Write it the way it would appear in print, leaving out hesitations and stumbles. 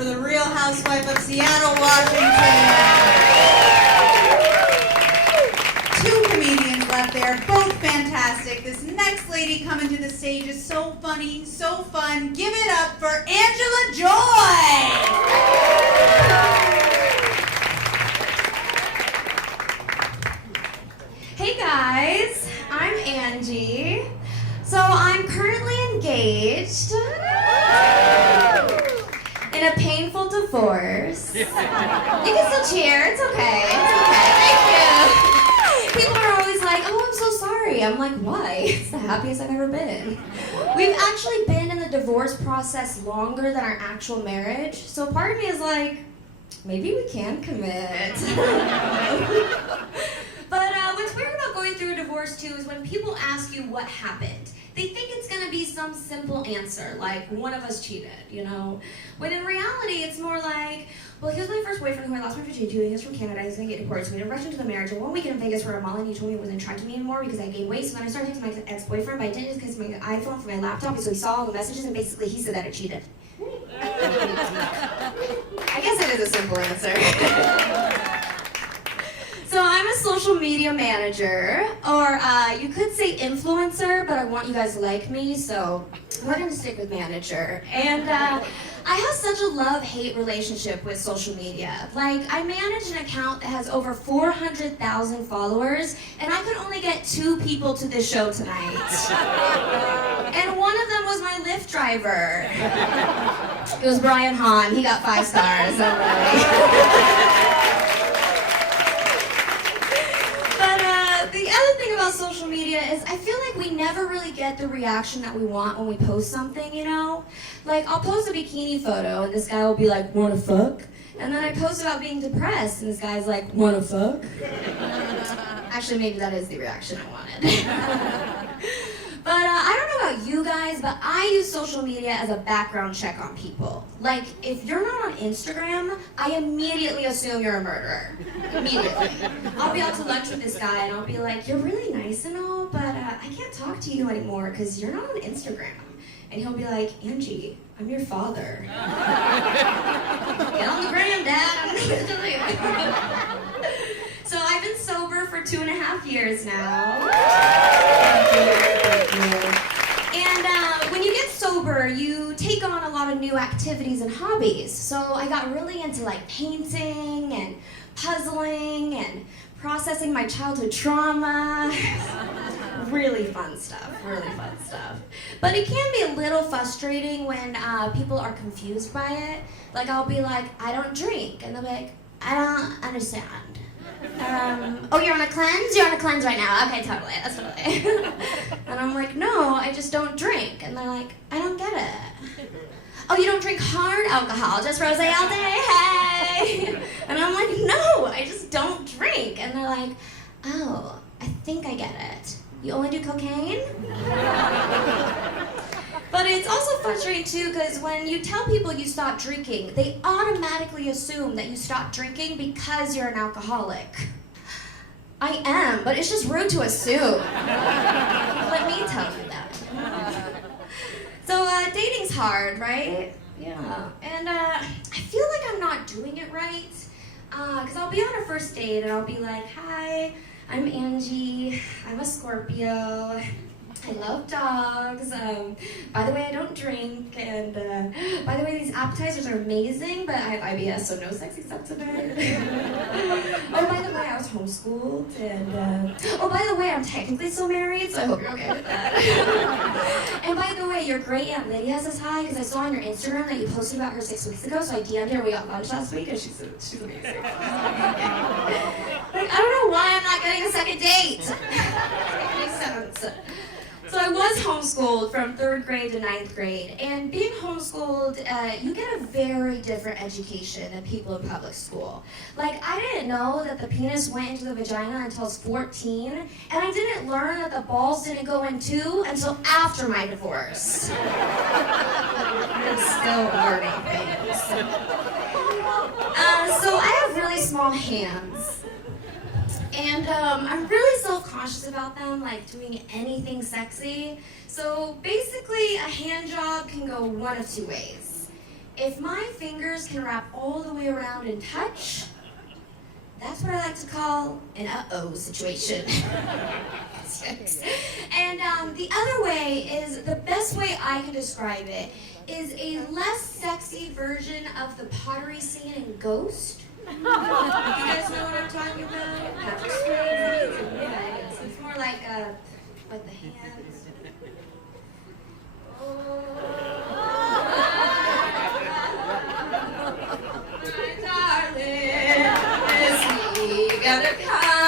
for the Real Housewife of Seattle, Washington. Two comedians left there, both fantastic. This next lady coming to the stage is so funny, so fun. Give it up for Angela Joy! Hey guys, I'm Angie. So I'm currently engaged in a painful divorce. You can still cheer, it's okay. Thank you. People are always like, oh, I'm so sorry. I'm like, why? It's the happiest I've ever been. We've actually been in the divorce process longer than our actual marriage, so part of me is like, maybe we can commit. But what's weird about going through a divorce too is when people ask you what happened, they think it's gonna be some simple answer, like one of us cheated, you know? When in reality, it's more like, well, he was my first boyfriend who I lost my virginity to, he was from Canada, he's gonna get deported, so we didn't rush into the marriage, and 1 week in Vegas for a mall, and he told me he wasn't attracted to me anymore because I gained weight, so then I started texting my ex-boyfriend, but I didn't because my iPhone from my laptop, so he saw all the messages, and basically he said that I cheated. I guess it is a simple answer. So I'm a social media manager, or you could say influencer, but I want you guys to like me, so we're gonna stick with manager. And I have such a love-hate relationship with social media. Like, I manage an account that has over 400,000 followers, and I could only get 2 people to this show tonight. And one of them was my Lyft driver. It was Brian Hahn, he got 5 stars, don't worry. The other thing about social media is I feel like we never really get the reaction that we want when we post something, you know? Like, I'll post a bikini photo and this guy will be like, wanna fuck? And then I post about being depressed and this guy's like, wanna fuck? Actually, maybe that is the reaction I wanted. But I don't know about you guys, but I use social media as a background check on people. Like, if you're not on Instagram, I immediately assume you're a murderer. Immediately. I'll be out to lunch with this guy and I'll be like, you're really nice and all, but I can't talk to you anymore because you're not on Instagram. And he'll be like, Angie, I'm your father. Get on the gram, Dad. I'm gonna tell you. So I've been sober for 2.5 years now. Thank you. And when you get sober, you take on a lot of new activities and hobbies. So I got really into like painting and puzzling and processing my childhood trauma. Really fun stuff. But it can be a little frustrating when people are confused by it. Like, I'll be like, I don't drink. And they'll be like, I don't understand. Oh, you're on a cleanse? You're on a cleanse right now. Okay, totally. That's totally. And I'm like, no, I just don't drink. And they're like, I don't get it. Oh, you don't drink hard alcohol, just rosé all day, hey! And I'm like, no, I just don't drink. And they're like, oh, I think I get it. You only do cocaine? But it's also frustrating too, because when you tell people you stop drinking, they automatically assume that you stopped drinking because you're an alcoholic. I am, but it's just rude to assume. Let me tell you that. So dating's hard, right? Yeah. And I feel like I'm not doing it right, because I'll be on a first date and I'll be like, hi, I'm Angie, I'm a Scorpio. I love dogs. By the way, I don't drink. And by the way, these appetizers are amazing, but I have IBS, so no sexy stuff tonight. Oh, by the way, I was homeschooled. And oh, by the way, I'm technically still married, so I hope you're okay with that. And by the way, your great Aunt Lydia says hi, because I saw on your Instagram that you posted about her 6 weeks ago, so I DM'd her. We got lunch last week, and she's amazing. I don't know why I'm not getting a second date. It makes sense. So I was homeschooled from 3rd grade to 9th grade, and being homeschooled, you get a very different education than people in public school. Like, I didn't know that the penis went into the vagina until I was 14, and I didn't learn that the balls didn't go in too until after my divorce. I'm still learning things. So I have really small hands. And I'm really self-conscious about them, like doing anything sexy. So basically, a hand job can go one of 2 ways. If my fingers can wrap all the way around and touch, that's what I like to call an uh-oh situation. And the other way is, the best way I can describe it, is a less sexy version of the pottery scene in Ghost. You guys know what I'm talking about? Patrick Swayze. Yeah, so it's more like the hands. My darling, is he gonna come?